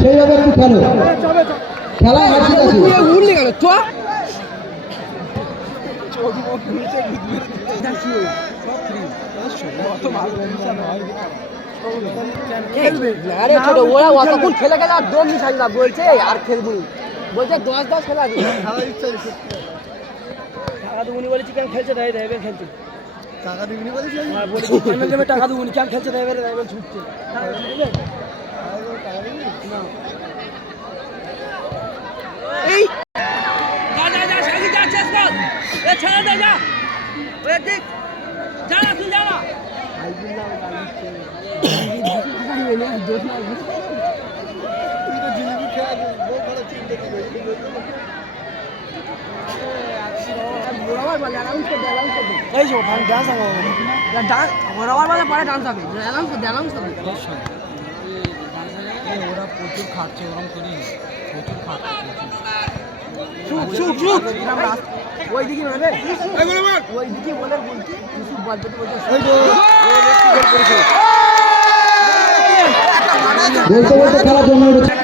সেইভাবে একটু খেলো? হাসি আছে ওরা অতক্ষণ খেলে গেলে আর দম নিশাই না বলছে আর খেলব বলছে দশ দশ খেলা দিই টাকা দুগুনি বলেছি কেন খেলছে? তাই দেবে খেলছে। টাকা দুগুনি বলেছি বলেছি দেবে টাকা দুগুনি কেন খেলছে দেবে দেবে ছুটছে এই! যা যা যা সাগি যা চেস কর। এ ছেড়ে দে যা। ওই ঠিক। যা না তুই যা না এই যে ওখানে ডান্স হবে ওরা মানে পরে ডান্স হবে অ্যানাউন্স করবে অ্যানাউন্স করবে ওরা প্রচুর খাচ্ছে ওরকম করি প্রচুর খাচ্ছে শুক শুক শুক ওই দিকে মানে ওই দিকে বলে বলছি ইউসুফ বলতে বলতে বলতে বলতে খেলার জন্য উঠেছে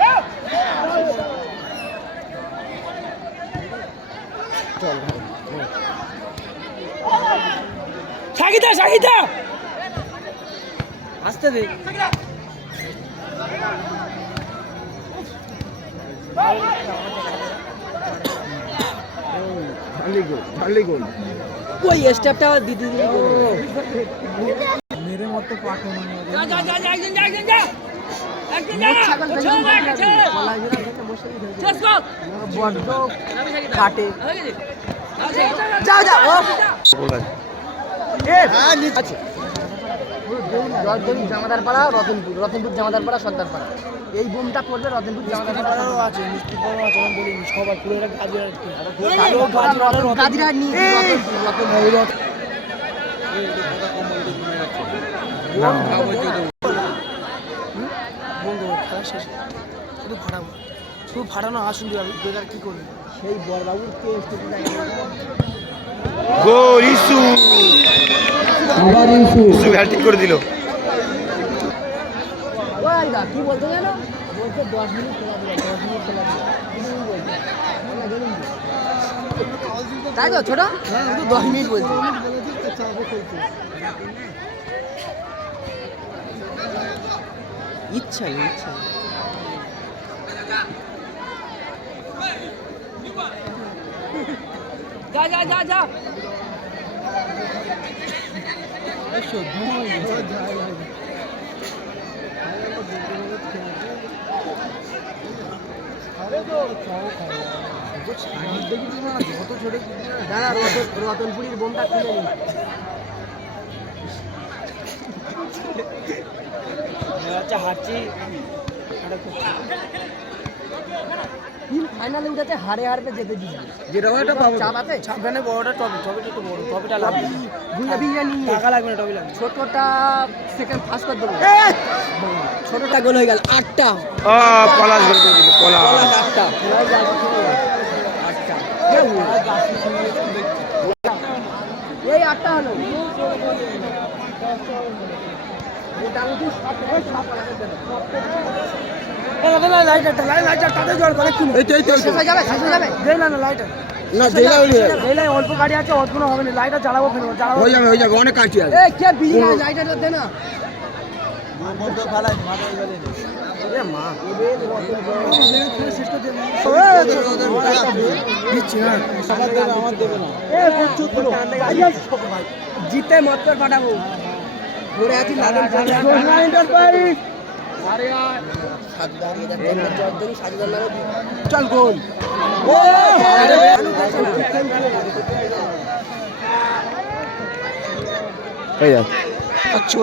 সাকিদা সাকিদা আসতে দে। ওই স্টেপটা দিদি দিদি? মেরে মতো পাঠানো যা যা যা যা একজন যা! একজন যা! কাটে যা যা ও আচ্ছা। রতনপুর জামাদার পাড়া রতনপুর রতনপুর জামাদার পাড়া সর্দার এই বোমটা পড়বে রতনপুর জামাদার পাড়া আছে মিষ্টি আছে আমি বলিনি সবাই পুরো এটা গাজর গাজীরহাট নিয়ে রতনপুর রতনপুর বন্ধু খেলা শেষ। শুধু ফাটাবো শুধু ফাটানো আসুন বেকার কি করবি। সেই বড়বাবুর কেস গোল ইসু। হ্যাট্রিক করে দিল। কি বলতে জানো? বলছে দশ মিনিট খেলা দিল দশ মিনিট খেলা। তাই তো ছোট? শুধু দশ মিনিট বলছে। ইচ্ছা ইচ্ছা। যা যা যা যা। রতন রতনপুরীর বোমটা খুলে নিন আচ্ছা হাঁটছি। তিন ফাইনালে উঠেছে হারে হারবে যেতে দিবি যেরকম একটা পাবো চাপ আছে বড়টা টপি টপিটা একটু বড় টপিটা লাগবে। বুঝলে বিরিয়ানি নিয়ে। টাকা লাগবে না টপি লাগবে। ছোটটা সেকেন্ড ফার্স্ট করে দেবো। ছোটটা গোল হয়ে গেল আটটা। পলাশ গোল করে দিল পলাশ। পলাশ আটটা। আটটা। এই আটটা হলো। মোটামুটি সব সব অল্প গাড়ি আছে অল্প হবে না লাইটার জ্বালাবো হয়ে যাবে হয়ে যাবে অনেক আছে। দে না। জিতে মত্তর পাঠাবো। ঘুরে আছি চল গোল। হয়ে যাবে আচ্ছা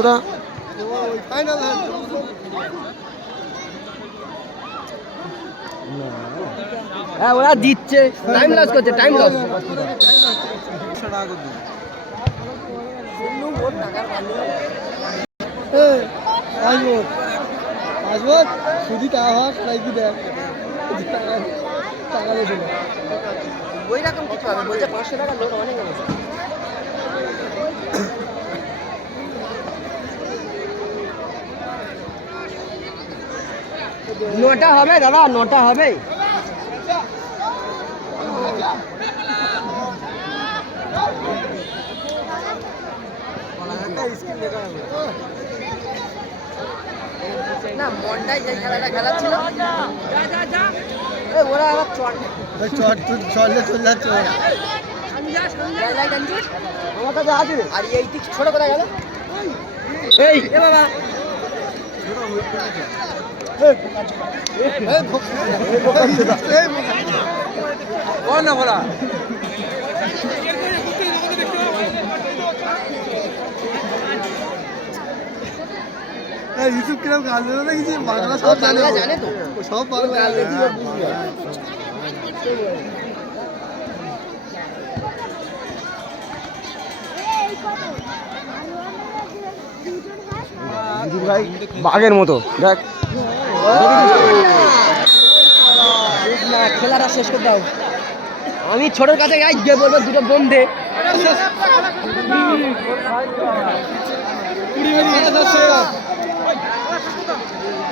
হ্যাঁ ওরা দিচ্ছে টাইম লস করছে টাইম লস আসব আসব শুধু টাকা হওয়ার দেখ টাকা দিয়ে দেবো। ওই রকম কিছু হবে বলছে পাঁচশো টাকা লোক অনেক হয়েছে নটা হবে দাদা নটা হবে। না মনটাই যে খেলাটা খেলাচ্ছিল এ, ওরা আবার চট চট চলে চলে যাচ্ছে আমার কাছে আছে। আর এই দিক ছোট কোথায় গেল? এই। এ বাবা। না বলা ইউটিউব কিরম গান বাংলা সব জানে জানে তো। সব বাংলা বাঘের মতো। দেখ। খেলাটা শেষ করে দাও। আমি ছোটর কাছে যাই গিয়ে বলব দুটো বন্ধে। কুড়ি মিনিট